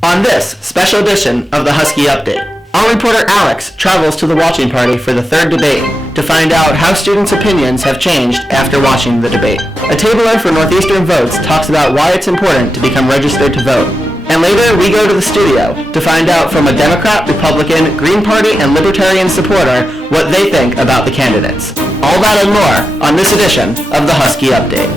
On this special edition of the Husky Update, our reporter Alex travels to the watching party for the third debate to find out how students' opinions have changed after watching the debate. A tabler for Northeastern Votes talks about why it's important to become registered to vote. And later, we go to the studio to find out from a Democrat, Republican, Green Party, and Libertarian supporter what they think about the candidates. All that and more on this edition of the Husky Update.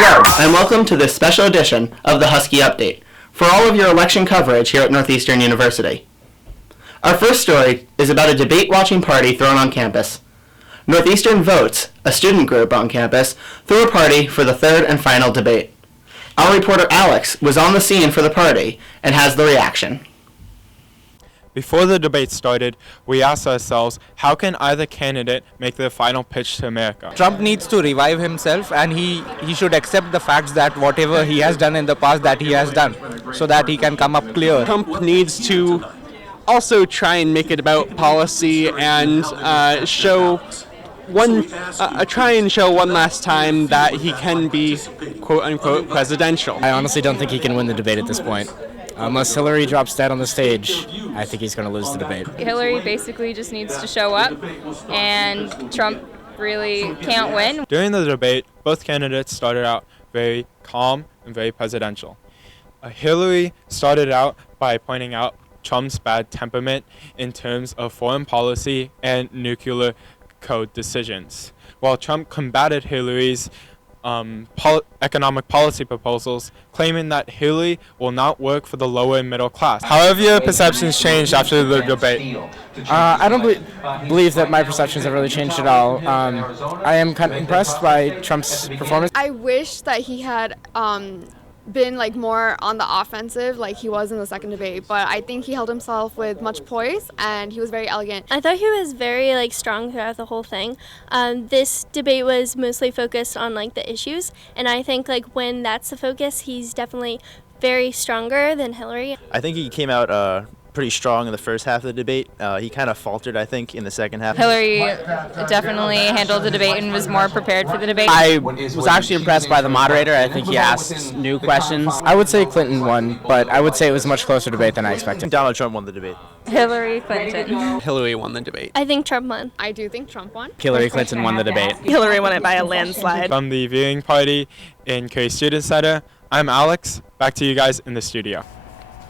Hello, and welcome to this special edition of the Husky Update for all of your election coverage here at Northeastern University. Our first story is about a debate watching party thrown on campus. Northeastern Votes, a student group on campus, threw a party for the third and final debate. Our reporter Alex was on the scene for the party and has the reaction. Before the debate started, we asked ourselves, how can either candidate make their final pitch to America? Trump needs to revive himself, and he should accept the facts that whatever he has done in the past that he has done, so that he can come up clear. Trump needs to also try and make it about policy and try and show one last time that he can be quote unquote presidential. I honestly don't think he can win the debate at this point. Unless Hillary drops dead on the stage, I think he's going to lose the debate. Hillary basically just needs to show up, and Trump really can't win. During the debate, both candidates started out very calm and very presidential. Hillary started out by pointing out Trump's bad temperament in terms of foreign policy and nuclear code decisions, while Trump combated Hillary's economic policy proposals, claiming that Hillary will not work for the lower and middle class. How have your perceptions changed after the debate? I don't believe that my perceptions have really changed at all. I am kind of impressed by Trump's performance. I wish that he had been more on the offensive like he was in the second debate, but I think he held himself with much poise and he was very elegant. I thought he was very strong throughout the whole thing. This debate was mostly focused on the issues, and I think when that's the focus, he's definitely very stronger than Hillary. I think he came out pretty strong in the first half of the debate. He kind of faltered, I think, in the second half. Hillary definitely handled the debate and was more prepared for the debate. I was actually impressed by the moderator. I think he asked new questions. I would say Clinton won, but I would say it was a much closer debate than I expected. Donald Trump won the debate. Hillary Clinton. Hillary won the debate. I think Trump won. I do think Trump won. Hillary Clinton won the debate. Hillary won it by a landslide. From the viewing party in Curry Student Center, I'm Alex. Back to you guys in the studio.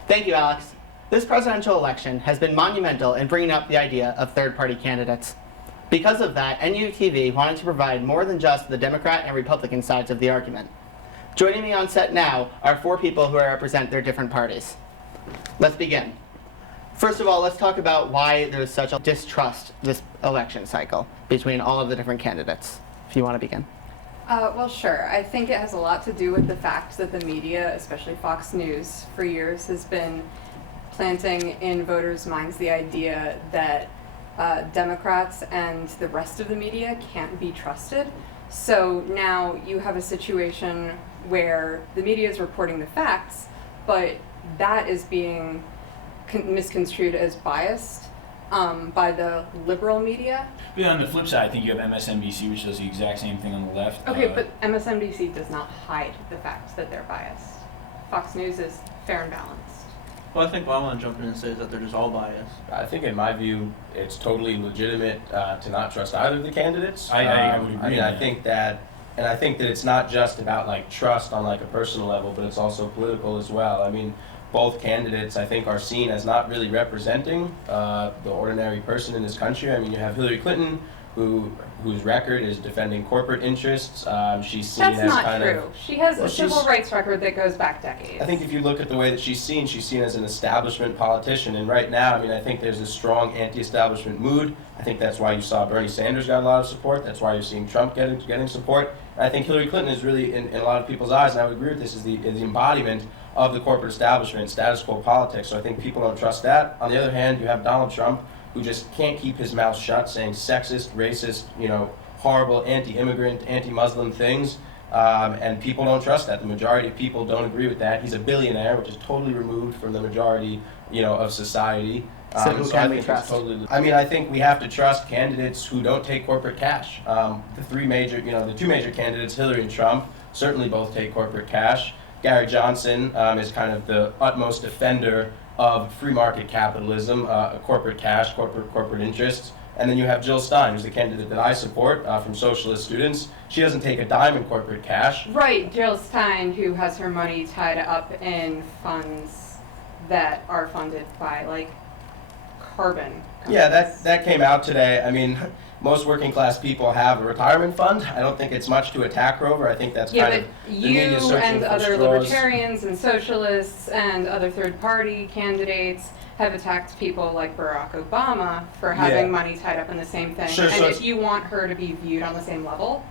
Thank you, Alex. This presidential election has been monumental in bringing up the idea of third-party candidates. Because of that, NUTV wanted to provide more than just the Democrat and Republican sides of the argument. Joining me on set now are four people who represent their different parties. Let's begin. First of all, let's talk about why there's such a distrust this election cycle between all of the different candidates. If you want to begin. Well, sure. I think it has a lot to do with the fact that the media, especially Fox News, for years has been planting in voters' minds the idea that Democrats and the rest of the media can't be trusted. So now you have a situation where the media is reporting the facts, but that is being misconstrued as biased by the liberal media. But on the flip side, I think you have MSNBC, which does the exact same thing on the left. Okay, but MSNBC does not hide the facts that they're biased. Fox News is fair and balanced. Well, I think what I want to jump in and say is that they're just all biased. I think, in my view, it's totally legitimate to not trust either of the candidates. I would agree. I think that it's not just about trust on a personal level, but it's also political as well. I mean, both candidates, I think, are seen as not really representing the ordinary person in this country. I mean, you have Hillary Clinton, whose record is defending corporate interests. She's seen That's as not kind true. of... She has a civil rights record that goes back decades. I think if you look at the way that she's seen as an establishment politician. And right now, I mean, I think there's a strong anti-establishment mood. I think that's why you saw Bernie Sanders got a lot of support. That's why you're seeing Trump getting support. And I think Hillary Clinton is really, in a lot of people's eyes, and I would agree with this, is the embodiment of the corporate establishment, status quo politics. So I think people don't trust that. On the other hand, you have Donald Trump, who just can't keep his mouth shut, saying sexist, racist, horrible anti-immigrant, anti-Muslim things, and people don't trust that. The majority of people don't agree with that. He's a billionaire, which is totally removed from the majority, of society, So who I can we think it's trust? I think we have to trust candidates who don't take corporate cash. The two major candidates, Hillary and Trump, certainly both take corporate cash. Gary Johnson is kind of the utmost defender of free market capitalism, corporate cash, corporate interests. And then you have Jill Stein, who's the candidate that I support from socialist students. She doesn't take a dime in corporate cash. Right, Jill Stein, who has her money tied up in funds that are funded by, like, carbon companies. Yeah, that came out today. I mean, most working class people have a retirement fund. I don't think it's much to attack her over. I think that's kind of the you media searching and for other straws. libertarians and socialists and other third-party candidates have attacked people like Barack Obama for having money tied up in the same thing. Sure, and so if you want her to be viewed on the same level,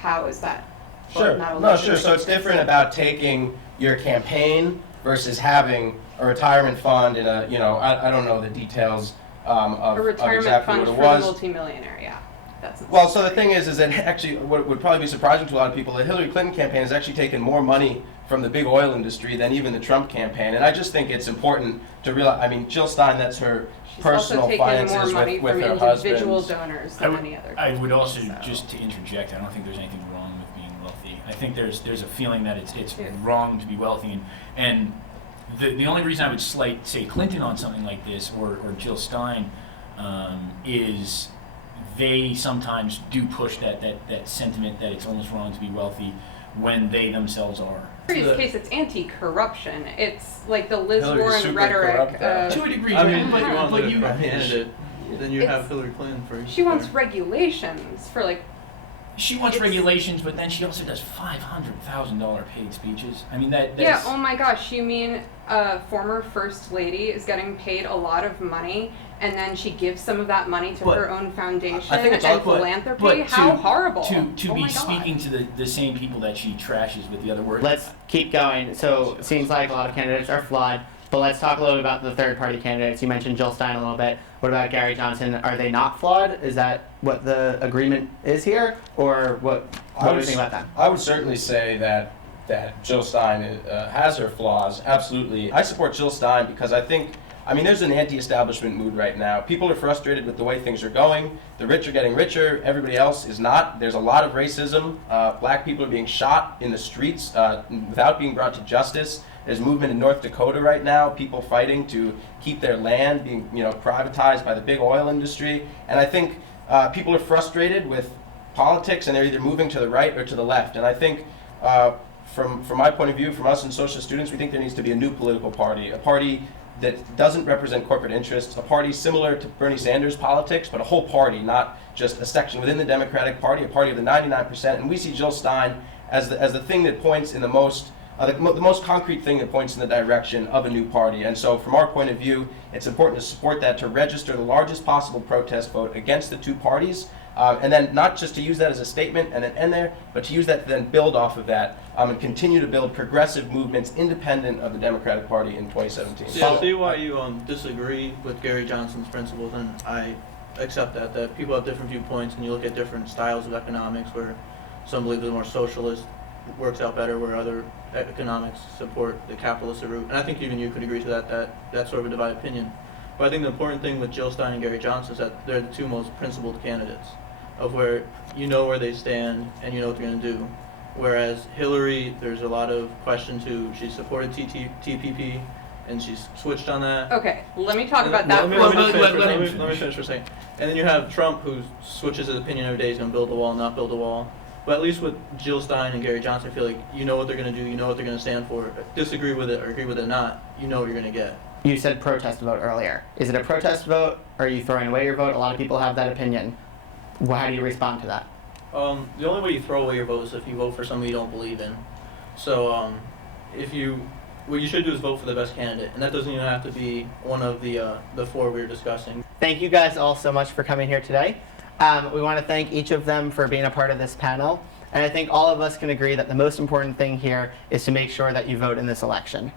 how is that? Sure. No, sure. So it's different about taking your campaign versus having a retirement fund in a, I don't know the details of A retirement exactly fund what it for was. the multimillionaire, yeah. That's Well, so the thing is that actually what would probably be surprising to a lot of people, the Hillary Clinton campaign has actually taken more money from the big oil industry than even the Trump campaign. And I just think it's important to realize, I mean, Jill Stein, that's her personal also taken finances more money with from her individual husband. donors than any other. I would also, just to interject, I don't think there's anything wrong with being wealthy. I think there's a feeling that it's wrong to be wealthy, and the only reason I would say Clinton on something like this or Jill Stein is they sometimes do push that sentiment that it's almost wrong to be wealthy when they themselves are. In this case, it's anti-corruption. It's like the Liz Hillary's Warren super rhetoric. corrupt, to a degree, I mean, but if you want but to you- look at a candidate, then you It's- have Hillary Clinton for. She wants regulations for like. She wants It's- regulations, but then she also does $500,000 paid speeches. I mean, that's... Yeah. Oh my gosh. You mean a former first lady is getting paid a lot of money, and then she gives some of that money to But her own foundation I think it's and awkward, philanthropy? but How horrible! To Oh be my God. speaking to the same people that she trashes with the other words. Let's keep going. So it seems like a lot of candidates are flawed, but let's talk a little bit about the third-party candidates. You mentioned Jill Stein a little bit. What about Gary Johnson? Are they not flawed? Is that what the agreement is here, or what do you think about that? I would certainly say that Jill Stein has her flaws. Absolutely, I support Jill Stein because I think. I mean, there's an anti-establishment mood right now. People are frustrated with the way things are going. The rich are getting richer. Everybody else is not. There's a lot of racism. Black people are being shot in the streets without being brought to justice. There's movement in North Dakota right now. People fighting to keep their land being, privatized by the big oil industry. And I think people are frustrated with politics, and they're either moving to the right or to the left. And I think, from my point of view, from us and socialist students, we think there needs to be a new political party, a party that doesn't represent corporate interests, a party similar to Bernie Sanders' politics, but a whole party, not just a section within the Democratic Party, a party of the 99%. And we see Jill Stein as the thing that points in the most concrete thing that points in the direction of a new party. And so from our point of view, it's important to support that, to register the largest possible protest vote against the two parties, and then not just to use that as a statement and then end there, but to use that to then build off of that and continue to build progressive movements independent of the Democratic Party in 2017. Yeah, see why you disagree with Gary Johnson's principles, and I accept that people have different viewpoints, and you look at different styles of economics where some believe the more socialist works out better, where other economics support the capitalist route. And I think even you could agree to that's sort of a divided opinion. But I think the important thing with Jill Stein and Gary Johnson is that they're the two most principled candidates, of where you know where they stand and you know what they're going to do. Whereas Hillary, there's a lot of question to, she supported TPP and she's switched on that. Okay, let me talk about that. Let me finish for a second. And then you have Trump, who switches his opinion every day. He's going to build a wall, not build a wall. But at least with Jill Stein and Gary Johnson, I feel like you know what they're going to do, you know what they're going to stand for. Disagree with it or agree with it or not, you know what you're going to get. You said protest vote earlier. Is it a protest vote, or are you throwing away your vote? A lot of people have that opinion. How do you respond to that? The only way you throw away your vote is if you vote for somebody you don't believe in. So what you should do is vote for the best candidate, and that doesn't even have to be one of the four we were discussing. Thank you guys all so much for coming here today. We want to thank each of them for being a part of this panel, and I think all of us can agree that the most important thing here is to make sure that you vote in this election.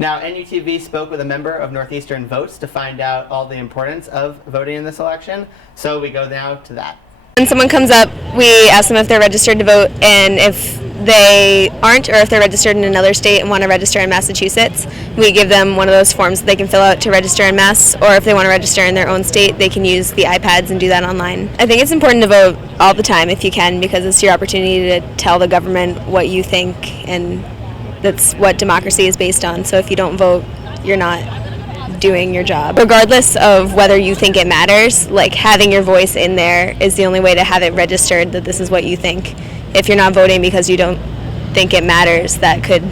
Now, NUTV spoke with a member of Northeastern Votes to find out all the importance of voting in this election, so we go now to that. When someone comes up, we ask them if they're registered to vote, and if they aren't, or if they're registered in another state and want to register in Massachusetts, we give them one of those forms that they can fill out to register in Mass, or if they want to register in their own state, they can use the iPads and do that online. I think it's important to vote all the time if you can, because it's your opportunity to tell the government what you think, and that's what democracy is based on. So if you don't vote, you're not doing your job. Regardless of whether you think it matters, like having your voice in there is the only way to have it registered that this is what you think. If you're not voting because you don't think it matters, that could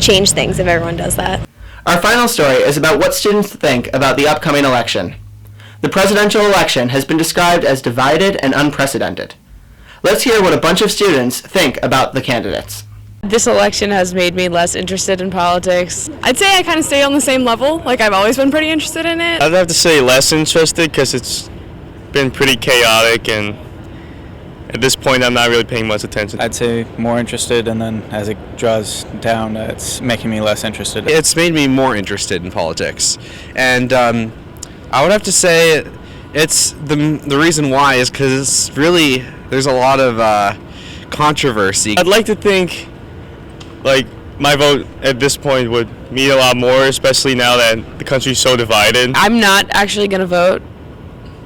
change things if everyone does that. Our final story is about what students think about the upcoming election. The presidential election has been described as divided and unprecedented. Let's hear what a bunch of students think about the candidates. This election has made me less interested in politics. I'd say I kind of stay on the same level. Like, I've always been pretty interested in it. I'd have to say less interested because it's been pretty chaotic, and at this point I'm not really paying much attention. I'd say more interested, and then as it draws down, it's making me less interested. It's made me more interested in politics, and I would have to say it's the reason why is because really there's a lot of controversy. I'd like to think like my vote at this point would mean a lot more, especially now that the country's so divided. I'm not actually going to vote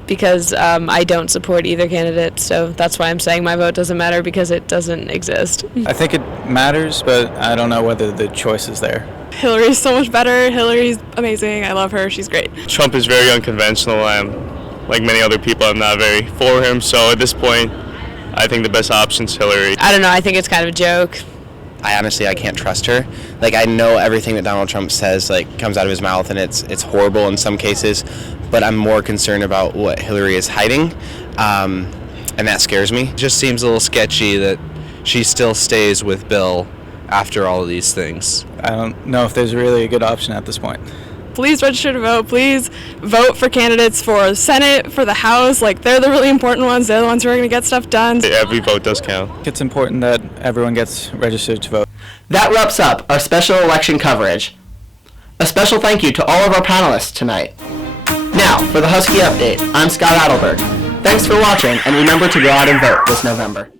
because I don't support either candidate, so that's why I'm saying my vote doesn't matter, because it doesn't exist. I think it matters, but I don't know whether the choice is there. Hillary's so much better. Hillary's amazing. I love her. She's great. Trump is very unconventional. Like many other people, I'm not very for him, so at this point I think the best option's Hillary. I don't know. I think it's kind of a joke. I can't trust her. Like, I know everything that Donald Trump says, like, comes out of his mouth, and it's horrible in some cases, but I'm more concerned about what Hillary is hiding, and that scares me. It just seems a little sketchy that she still stays with Bill after all of these things. I don't know if there's really a good option at this point. Please register to vote. Please vote for candidates for the Senate, for the House. Like, they're the really important ones. They're the ones who are going to get stuff done. Every vote does count. It's important that everyone gets registered to vote. That wraps up our special election coverage. A special thank you to all of our panelists tonight. Now, for the Husky Update, I'm Scott Adelberg. Thanks for watching, and remember to go out and vote this November.